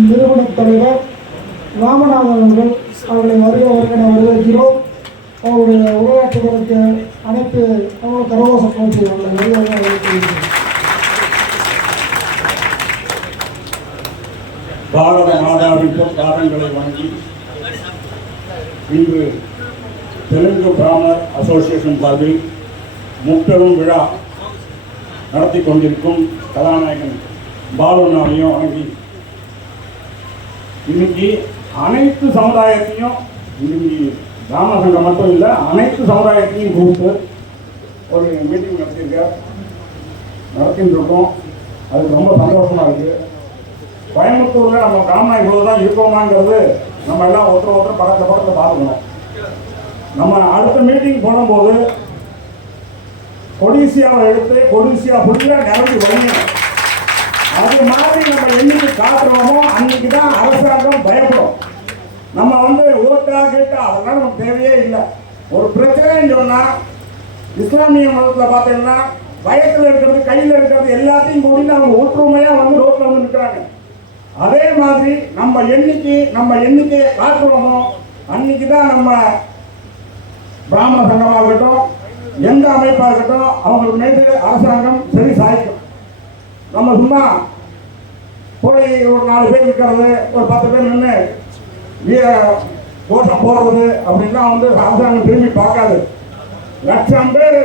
நிறுவன தலைவர் ராமநாதன் அவர்கள் அவர்களை வருக வருகிற வரவேற்கிறோம் அவருடைய உரையாற்றுவதற்கு அனைத்து அவங்க கரகோஷம் போட்டியுள்ள வருக வரவேற்கிறேன் பாரத மாதாவின் பாதங்களை வணங்கி இன்று தெலுங்கு பிராமணர் அசோசியேஷன் சார்பில் முப்பெரும் விழா நடத்தி கொண்டிருக்கும் கதாநாயகன் பாலுனாவையும் வணங்கி இன்னைக்கு அனைத்து சமுதாயத்தையும் இன்னைக்கு கிராம சங்கம் மட்டும் இல்லை அனைத்து சமுதாயத்தையும் கூப்பிட்டு ஒரு மீட்டிங் நடத்தியிருக்க நடத்திட்டு இருக்கோம் அது ரொம்ப சந்தோஷமா இருக்கு. கோயம்புத்தூர்ல நம்ம கிராமம் இவ்வளவு தான் இருக்கோமாங்கிறது நம்ம எல்லாம் ஒருத்தர் ஒருத்தர் படத்தை படத்தை பார்க்கணும். நம்ம அடுத்த மீட்டிங் போடும்போது கொடிசியாவை எடுத்து கொடிசியா ஃபுல்லாக நிரம்பி வரணும் அது மாதிரி நம்ம என்னைக்கு காட்டுறோமோ அன்னைக்கு தான் அரசாங்கம் பயப்படும். நம்ம வந்து ஓட்டா கேட்டா அதெல்லாம் நமக்கு தேவையே இல்லை. ஒரு பிரச்சனைன்னு சொன்னால் இஸ்லாமிய மதத்தில் பார்த்தீங்கன்னா வயத்தில் இருக்கிறது கையில் இருக்கிறது எல்லாத்தையும் கூடி அவங்க ஒற்றுமையாக வந்து ரோட்டில் வந்து நிற்கிறாங்க அதே மாதிரி நம்ம எண்ணிக்கை நம்ம எண்ணிக்கையை காட்டுறோமோ அன்னைக்கு தான் நம்ம பிராமண சங்கமாக இருக்கட்டும் எந்த அமைப்பாக இருக்கட்டும் அவங்களுக்கு மீது அரசாங்கம் சரி சாய்க்கும். நம்ம சும்மா போய் ஒரு நாலு பேர் இருக்கிறது ஒரு பத்து பேர் நின்று வீர கோஷம் போடுறது அப்படின்லாம் வந்து அரசாங்கம் திரும்பி பார்க்காது. லட்சம் பேர்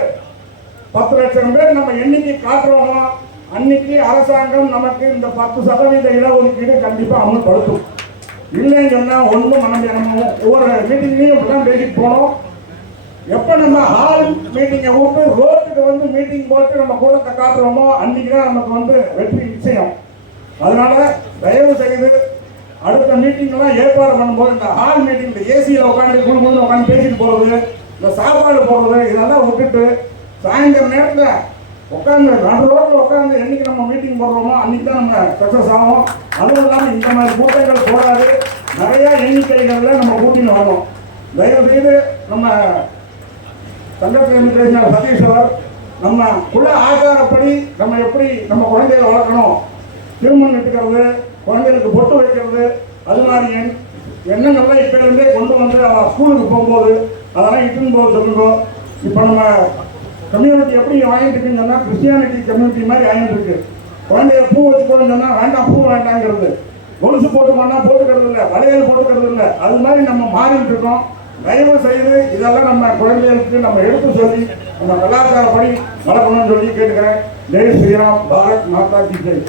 பத்து லட்சம் பேர் நம்ம என்னைக்கு காட்டுறோமோ அன்னைக்கு அரசாங்கம் நமக்கு இந்த பத்து சதவீத இடஒதுக்கீடு கண்டிப்பாக அமல்படுத்தும். இல்லைன்னு சொன்னால் ஒன்றும் மனம் முடியாது. நம்ம ஒவ்வொரு மீட்டிங்லையும் இப்படிதான் பேசிட்டு போனோம். எப்போ நம்ம ஹால் மீட்டிங்கை விட்டு ரோட்டுக்கு வந்து மீட்டிங் போட்டு நம்ம கூட்டத்தை காட்டுறோமோ அன்னைக்கு தான் நமக்கு வந்து வெற்றி நிச்சயம். அதனால தயவு செய்து அடுத்த மீட்டிங்லாம் ஏற்பாடு பண்ணும்போது இந்த ஹால் மீட்டிங் ஏசியில் உட்காந்து குழு குழு உட்காந்து பேசிட்டு போகிறது இந்த சாப்பாடு போடுறது இதெல்லாம் விட்டுட்டு சாயந்தரம் நேரத்தில் உட்காந்து நடு ரோட்டில் உட்காந்து என்னைக்கு நம்ம மீட்டிங் போடுறோமோ அன்னைக்கு தான் நம்ம சக்ஸஸ் ஆகும். அதுவும் இல்லாமல் இந்த மாதிரி கூட்டங்கள் போடாது. நிறையா எண்ணிக்கைகளில் நம்ம கூட்டின்னு வரணும். தயவு செய்து நம்ம சங்கத்தில் பேசின சதீஸ்வர் நம்ம குல ஆச்சாரப்படி நம்ம எப்படி நம்ம குழந்தைகளை வளர்க்கணும்? திருமணம் எடுக்கிறது குழந்தைகளுக்கு பொட்டு வைக்கிறது அது மாதிரி எண் எண்ணங்கள்லாம் இப்போ இருந்தே கொண்டு வந்து அவள் ஸ்கூலுக்கு போகும்போது அதெல்லாம் இட்டுன்னு போக சொல்லுங்க. இப்போ நம்ம கம்யூனிட்டி எப்படி வாங்கிட்டு சொன்னால் கிறிஸ்டியானிட்டி கம்யூனிட்டி மாதிரி வாங்கிட்டு இருக்கு குழந்தைய பூ வச்சு போன்னு சொன்னால் வேண்டாம் பூ வேண்டாங்கிறது. கொலுசு போட்டு பண்ணா போட்டுக்கிறது இல்லை வளையல் போட்டுக்கிறது இல்லை. அது மாதிரி நம்ம மாறிட்டு இருக்கோம் தயவு செய்து இதெல்லாம் நம்ம குழந்தைகளுக்கு நம்ம எடுத்து சொல்லி நம்ம கலாச்சாரப்படி வளர்க்கணும்னு சொல்லி கேட்டுக்கிறேன். ஜெய் ஸ்ரீராம் பாரத் மாதா கி ஜெய்.